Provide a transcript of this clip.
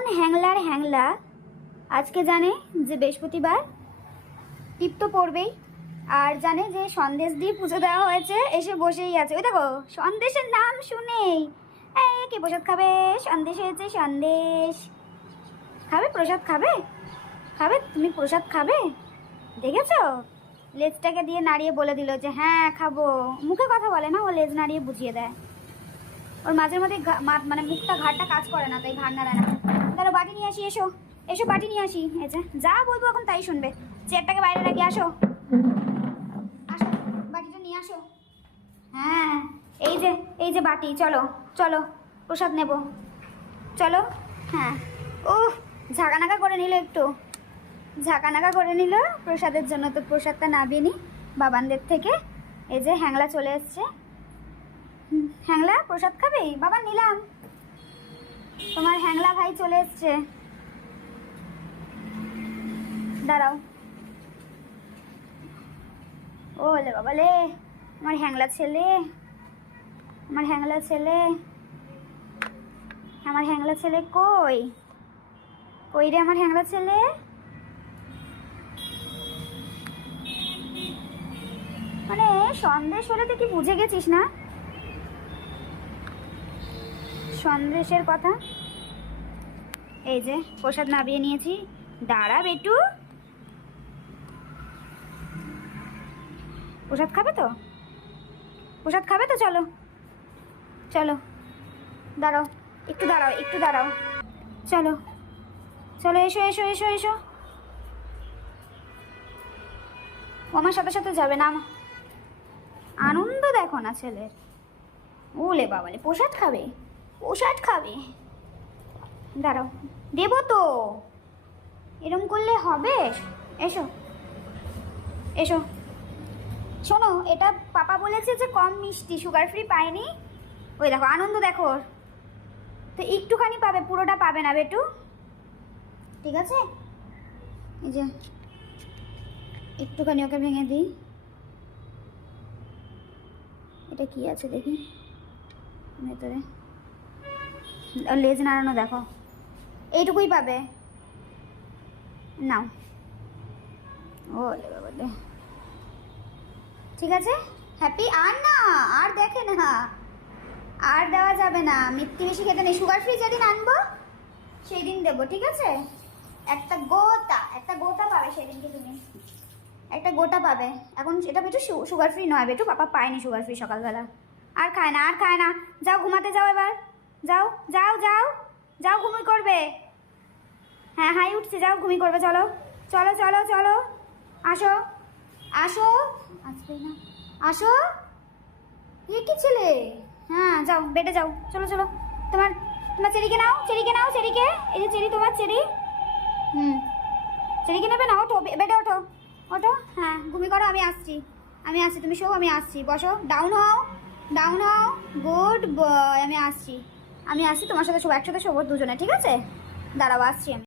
কোন হ্যাংলার হ্যাংলা? আজকে জানে যে বৃহস্পতিবার, টিপ তো পড়বেই। আর জানে যে সন্দেশ দিয়ে পুজো দেওয়া হয়েছে, এসে বসেই আছে। ওই দেখো, সন্দেশের নাম শুনেই। কে প্রসাদ খাবে? সন্দেশ হয়েছে, সন্দেশ। খাবে? প্রসাদ খাবে? খাবে? তুমি প্রসাদ খাবে? দেখেছ? লেজটাকে দিয়ে নাড়িয়ে বলে দিল যে হ্যাঁ খাব। মুখে কথা বলে না, ও লেজ নাড়িয়ে বুঝিয়ে দেয়। ওর মাঝে মধ্যে মানে মুখটা ঘাটটা কাজ করে না, তাই ঘাড় নাড়ায় না। তাহলে বাটি নিয়ে আসি, এসো। এসো, বাটি নিয়ে আসি। এই যে বলব এখন তাই শুনবে। চেয়ারটাকে বাইরে রাখি আসো। আসো, বাটিটা নিয়ে আসো। হ্যাঁ এই যে এই যে বাটি, চলো চলো, প্রসাদ নেব। চলো হ্যাঁ। ও ঝাঁকানাকা করে নিল একটু। ঝাঁকানাকা করে নিল, প্রসাদের জন্য তো প্রসাদটা নাবিয়ে নি বাবানদের থেকে। এই যে, হ্যাংলা চলে এসছে। হ্যাংলা, প্রসাদ খাবে? বাবা, নিলাম। তোমার হ্যাংলা ভাই চলে এসছে। দাঁড়াও। ও লে বাবা লে আমার হ্যাংলা ছেলে। আমার হ্যাংলা ছেলে। আমার হ্যাংলা ছেলে কই? কই রে আমার হ্যাংলা ছেলে? মানে সন্দেশ হলে তো কি বুঝে গেছিস না? সন্দেশের কথা? এই যে, প্রসাদ নাবিয়ে নিয়েছি। দাঁড়া বেটু। প্রসাদ খাবে তো? প্রসাদ খাবে তো? চলো। চলো। দাঁড়াও। একটু দাঁড়াও একটু দাঁড়াও। চলো। চলো, এসো এসো এসো এসো। ও আমার সাথে সাথে যাবে না আনন্দ দেখো না ছেলের। ওলে বাবালে, প্রসাদ খাবে? প্রসাদ খাবে। দাঁড়াও, দেবো তো। এরম করলে হবে? এসো এসো। শোনো, এটা পাপা বলেছে যে কম মিষ্টি সুগার ফ্রি পায়নি। ওই দেখো, আনন্দ দেখো তো একটুখানি পাবে, পুরোটা পাবে না বেটু? ঠিক আছে? এই যে, একটুখানি ওকে ভেঙে দিই। এটা কি আছে দেখি? ভেতরে। লেজ নাড়ানো দেখো। এইটুকুই পাবে। নাও। ও ঠিক আছে? হ্যাপি? আর না, আর দেখে না। আর দেওয়া যাবে না। মিথ্যে বেশি খেতে নেই। সুগার ফ্রি যেদিন আনব সেই দিন দেবো, ঠিক আছে? একটা গোটা একটা গোটা পাবে সেদিনকে তুমি। একটা গোটা পাবে। এখন এটা বেটু সুগার ফ্রি নয়। বেটু পাপা পায়নি সুগার ফ্রি সকালবেলা। আর খায় না, আর খায় না। যাও, ঘুমাতে যাও এবার। যাও যাও যাও যাও ঘুমিয়ে করবে। হ্যাঁ হাই উঠছে, যাও ঘুমিয়ে করবে, চলো। চলো চলো চলো। আসো আসো। আসবে না। আসো। এ কি ছেলে? হ্যাঁ যাও, বেডে যাও। চলো চলো। তোমার তোমার চেরিকে নাও চেরিকে নাও, চেরিকে। এই যে চেরি, তোমার চেরি। হুম। চেরিকে নেবে না? ওঠো, বে- বেডে ওঠো। ওঠো। হ্যাঁ ঘুমি করো, আমি আসছি। আমি আসছি, তুমি শো আমি আসছি। বসো ডাউন হও ডাউন হও। গুড বয় আমি আসছি। আমি আসছি তোমার সাথে সব একসাথে শোবো দুজনে ঠিক আছে? দাঁড়াও আসছি আমি।